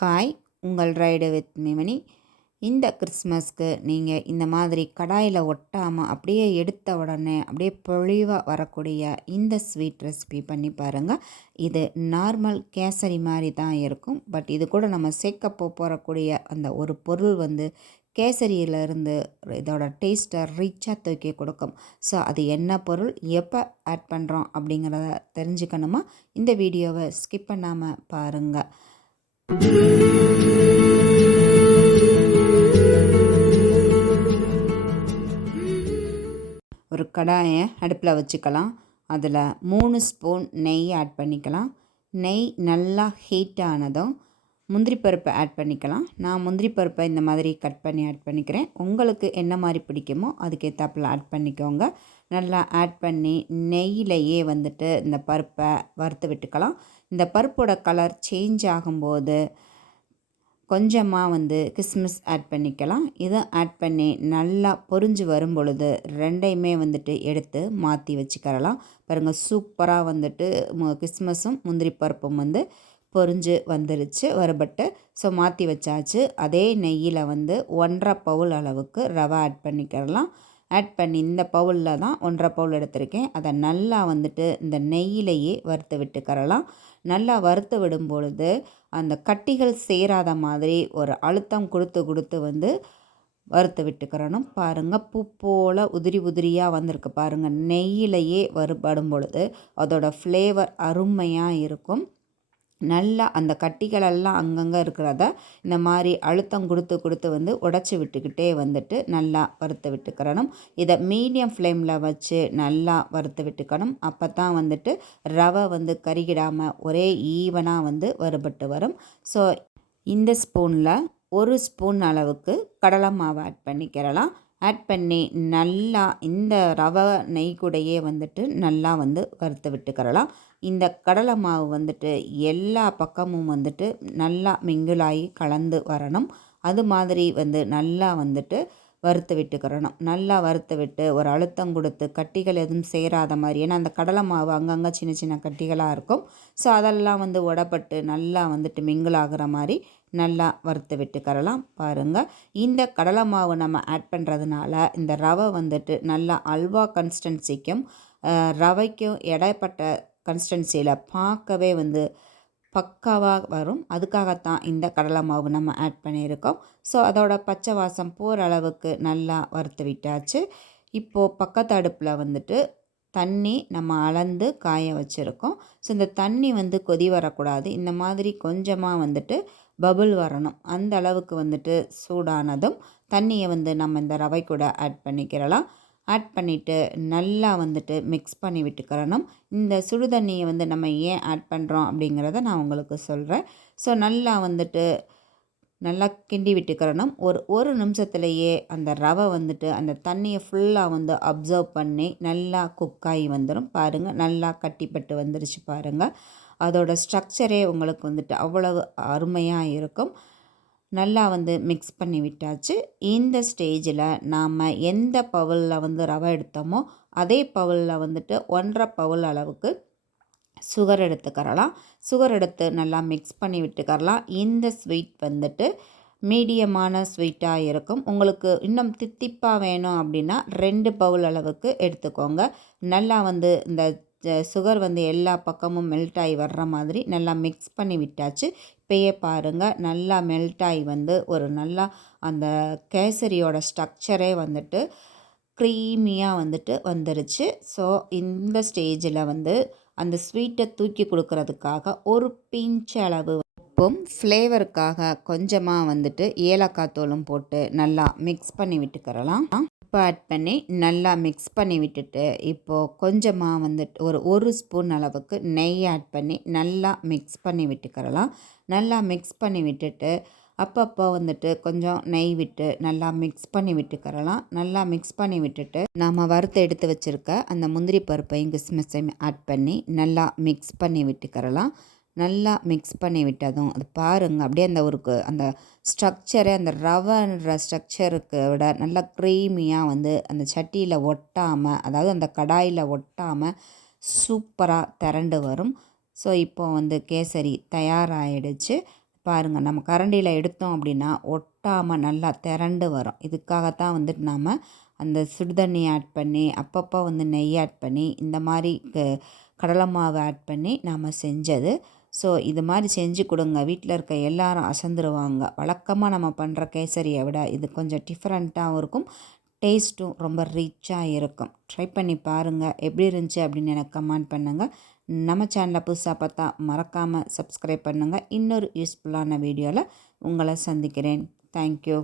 Hi உங்கள் ride with மிமனி இந்த கிறிஸ்மஸ்க்கு நீங்கள் இந்த மாதிரி கடாயில் ஒட்டாமல் அப்படியே எடுத்த உடனே அப்படியே பொழிவாக வரக்கூடிய இந்த ஸ்வீட் ரெசிபி பண்ணி பாருங்கள் இது நார்மல் கேசரி மாதிரி தான் இருக்கும். பட் இது கூட நம்ம சேர்க்கப்போ போகக்கூடிய அந்த ஒரு பொருள் வந்து கேசரியிலேருந்து இதோட டேஸ்ட்டை ரிச்சாக தூக்கி கொடுக்கும். ஸோ அது என்ன பொருள் எப்போ ஆட் பண்ணுறோம் அப்படிங்கிறத தெரிஞ்சுக்கணுமா? இந்த வீடியோவை ஸ்கிப் பண்ணாமல் பாருங்கள் ஒரு கடாயை அடுப்பில் வச்சுக்கலாம். அதில் மூணு ஸ்பூன் நெய் ஆட் பண்ணிக்கலாம். நெய் நல்லா ஹீட் ஆனதும் முந்திரி பருப்பை ஆட் பண்ணிக்கலாம். நான் முந்திரி பருப்பை இந்த மாதிரி கட் பண்ணி ஆட் பண்ணிக்கிறேன். உங்களுக்கு என்ன மாதிரி பிடிக்குமோ அதுக்கேற்றாப்பில் ஆட் பண்ணிக்கோங்க. நல்லா ஆட் பண்ணி நெய்யிலையே வந்துட்டு இந்த பருப்பை வறுத்து விட்டுக்கலாம். இந்த பருப்போட கலர் சேஞ்ச் ஆகும்போது கொஞ்சமாக வந்து கிஸ்மிஸ் ஆட் பண்ணிக்கலாம். இதை ஆட் பண்ணி நல்லா பொரிஞ்சு வரும் பொழுது ரெண்டையுமே வந்துட்டு எடுத்து மாற்றி வச்சுக்கிறலாம். பாருங்கள் சூப்பராக வந்துட்டு கிஸ்மஸும் முந்திரி பருப்பும் வந்து பொரிஞ்சு வந்துருச்சு வரப்பட்டு ஸோ மாற்றி வச்சாச்சு. அதே நெய்யில் வந்து ஒன்றரை பவுல் அளவுக்கு ரவை ஆட் பண்ணிக்கிறலாம். ஆட் பண்ணி இந்த பவுலில் தான் ஒன்றரை பவுல் எடுத்திருக்கேன். அதை நல்லா வந்துட்டு இந்த நெய்யிலேயே வறுத்து விட்டுக்கிறலாம் நல்லா வறுத்து விடும் பொழுது அந்த கட்டிகள் சேராத மாதிரி ஒரு அழுத்தம் கொடுத்து கொடுத்து வந்து வறுத்து விட்டுக்கிறணும் பாருங்கள் பூ போல் உதிரி உதிரியாக வந்திருக்கு. பாருங்கள் நெய்யிலையே வறுபடும் பொழுது அதோடய ஃப்ளேவர் அருமையாக இருக்கும். நல்லா அந்த கட்டிகளெல்லாம் அங்கங்கே இருக்கிறத இந்த மாதிரி அழுத்தம் கொடுத்து கொடுத்து வந்து உடச்சி விட்டுக்கிட்டே வந்துட்டு நல்லா வறுத்து விட்டுக்கிறணும். இதை மீடியம் ஃப்ளேமில் வச்சு நல்லா வறுத்து விட்டுக்கணும். அப்போ தான் வந்துட்டு ரவை வந்து கருகிடாமல் ஒரே ஈவனாக வந்து வறுபட்டு வரும். ஸோ இந்த ஸ்பூனில் ஒரு ஸ்பூன் அளவுக்கு கடலை மாவு ஆட் பண்ணிக்கிறலாம். ஆட் பண்ணி நல்லா இந்த ரவை நெய் கூடையே வந்துட்டு நல்லா வந்து வறுத்து விட்டுக்கிறலாம் இந்த கடலை மாவு வந்துட்டு எல்லா பக்கமும் வந்துட்டு நல்லா மிங்கிளாகி கலந்து வரணும். அது மாதிரி வந்து நல்லா வந்துட்டு வறுத்து விட்டுக்கிறணும். நல்லா வறுத்து விட்டு ஒரு அழுத்தம் கொடுத்து கட்டிகள் எதுவும் சேராத மாதிரி. ஏன்னா அந்த கடலை மாவு அங்கங்கே சின்ன சின்ன கட்டிகளாக இருக்கும். ஸோ அதெல்லாம் வந்து உடப்பட்டு நல்லா வந்துட்டு மிங்கிள் ஆகிற மாதிரி நல்லா வறுத்து விட்டுக்கரலாம் பாருங்கள் இந்த கடலை மாவு நம்ம ஆட் பண்ணுறதுனால இந்த ரவை வந்துட்டு நல்லா அல்வா கன்சிஸ்டன்சிக்கும் ரவைக்கும் இடைப்பட்ட கன்சிஸ்டன்சியில் பார்க்கவே வந்து பக்காவாக வரும். அதுக்காகத்தான் இந்த கடலை மாவு நம்ம ஆட் பண்ணியிருக்கோம். ஸோ அதோட பச்சை வாசம் போகிற அளவுக்கு நல்லா வறுத்து விட்டாச்சு. இப்போது பக்கத்து அடுப்பில் வந்துட்டு தண்ணி நம்ம அளந்து காய வச்சுருக்கோம். ஸோ இந்த தண்ணி வந்து கொதி வரக்கூடாது. இந்த மாதிரி கொஞ்சமாக வந்துட்டு பபுள் வரணும். அந்த அளவுக்கு வந்துட்டு சூடானதும் தண்ணியை வந்து நம்ம இந்த ரவை கூட ஆட் பண்ணிக்கிறலாம். ஆட் பண்ணிவிட்டு நல்லா வந்துட்டு மிக்ஸ் பண்ணி விட்டுக்கிறணும். இந்த சுடு தண்ணியை வந்து நம்ம ஏன் ஆட் பண்ணுறோம் அப்படிங்கிறத நான் உங்களுக்கு சொல்கிறேன் ஸோ நல்லா வந்துட்டு நல்லா கிண்டி விட்டுக்கிறணும். ஒரு ஒரு நிமிஷத்துலையே அந்த ரவை வந்துட்டு அந்த தண்ணியை ஃபுல்லாக வந்து அப்சர்வ் பண்ணி நல்லா குக்காகி வந்துடும் பாருங்கள் நல்லா கட்டிப்பட்டு வந்துருச்சு பாருங்கள் அதோடய ஸ்ட்ரக்சரே உங்களுக்கு வந்துட்டு அவ்வளவு அருமையாக இருக்கும். நல்லா வந்து மிக்ஸ் பண்ணி விட்டாச்சு. இந்த ஸ்டேஜில் நாம் எந்த பவுலில் வந்து ரவை எடுத்தோமோ அதே பவுலில் வந்துட்டு ஒன்றரை பவுல் அளவுக்கு சுகர் எடுத்துக்கிறலாம் சுகர் எடுத்து நல்லா மிக்ஸ் பண்ணி விட்டுக்கரலாம் இந்த ஸ்வீட் வந்துட்டு மீடியமான ஸ்வீட்டாக இருக்கும். உங்களுக்கு இன்னும் தித்திப்பாக வேணும் அப்படின்னா ரெண்டு பவுல் அளவுக்கு எடுத்துக்கோங்க. நல்லா வந்து இந்த சுகர் வந்து எல்லா பக்கமும் மெல்ட் ஆகி வர்ற மாதிரி நல்லா மிக்ஸ் பண்ணி விட்டாச்சு. இப்போயே பாருங்கள் நல்லா மெல்ட் ஆகி வந்து ஒரு நல்லா அந்த கேசரியோட ஸ்ட்ரக்சரே வந்துட்டு க்ரீமியாக வந்துட்டு வந்துருச்சு. ஸோ இந்த ஸ்டேஜில் வந்து அந்த ஸ்வீட்டை தூக்கி கொடுக்கறதுக்காக ஒரு பிஞ்ச் அளவு உப்பும் ஃப்ளேவருக்காக கொஞ்சமாக வந்துட்டு ஏலக்காய் தோலும் போட்டு நல்லா மிக்ஸ் பண்ணி விட்டுக்கிறலாம். உப்பு ஆட் பண்ணி நல்லா மிக்ஸ் பண்ணி விட்டுட்டு இப்போது கொஞ்சமாக வந்துட்டு ஒரு ஒரு ஸ்பூன் அளவுக்கு நெய் ஆட் பண்ணி நல்லா மிக்ஸ் பண்ணி விட்டுக்கிறலாம். நல்லா மிக்ஸ் பண்ணி விட்டுட்டு அப்பப்போ வந்துட்டு கொஞ்சம் நெய் விட்டு நல்லா மிக்ஸ் பண்ணி விட்டுக்கிறலாம். நல்லா மிக்ஸ் பண்ணி விட்டுட்டு நாம் வறுத்து எடுத்து வச்சுருக்க அந்த முந்திரி பருப்பையும் கிஸ்மிஸையும் ஆட் பண்ணி நல்லா மிக்ஸ் பண்ணி விட்டுக்கிறலாம். நல்லா மிக்ஸ் பண்ணி விட்டதும் அது பாருங்கள் அப்படியே அந்த ஒரு அந்த ஸ்ட்ரக்சரை அந்த ரவைன்ற ஸ்ட்ரக்சருக்கு விட நல்லா க்ரீமியாக வந்து அந்த சட்டியில் ஒட்டாமல் அதாவது அந்த கடாயில் ஒட்டாமல் சூப்பராக திரண்டு வரும். ஸோ இப்போ வந்து கேசரி தயாராகிடுச்சு பாருங்கள் நம்ம கரண்டியில் எடுத்தோம் அப்படின்னா ஒட்டாமல் நல்லா திரண்டு வரும். இதுக்காகத்தான் வந்துட்டு நாம் அந்த சுடுதண்ணி ஆட் பண்ணி அப்பப்போ வந்து நெய் ஆட் பண்ணி இந்த மாதிரி கடலை மாவு ஆட் பண்ணி நாம் செஞ்சது. ஸோ இது மாதிரி செஞ்சு கொடுங்க. வீட்டில் இருக்க எல்லாரும் அசந்துருவாங்க. வழக்கமாக நம்ம பண்ணுற கேசரியை விட இது கொஞ்சம் டிஃப்ரெண்ட்டாகவும் இருக்கும். டேஸ்ட்டும் ரொம்ப ரிச்சாக இருக்கும். ட்ரை பண்ணி பாருங்கள் எப்படி இருந்துச்சு அப்படின்னு எனக்கு கமெண்ட் பண்ணுங்கள் நம்ம சேனலை புதுசாக பார்த்தா மறக்காமல் சப்ஸ்கிரைப் பண்ணுங்கள் இன்னொரு யூஸ்ஃபுல்லான வீடியோவில் உங்களை சந்திக்கிறேன். தேங்க்யூ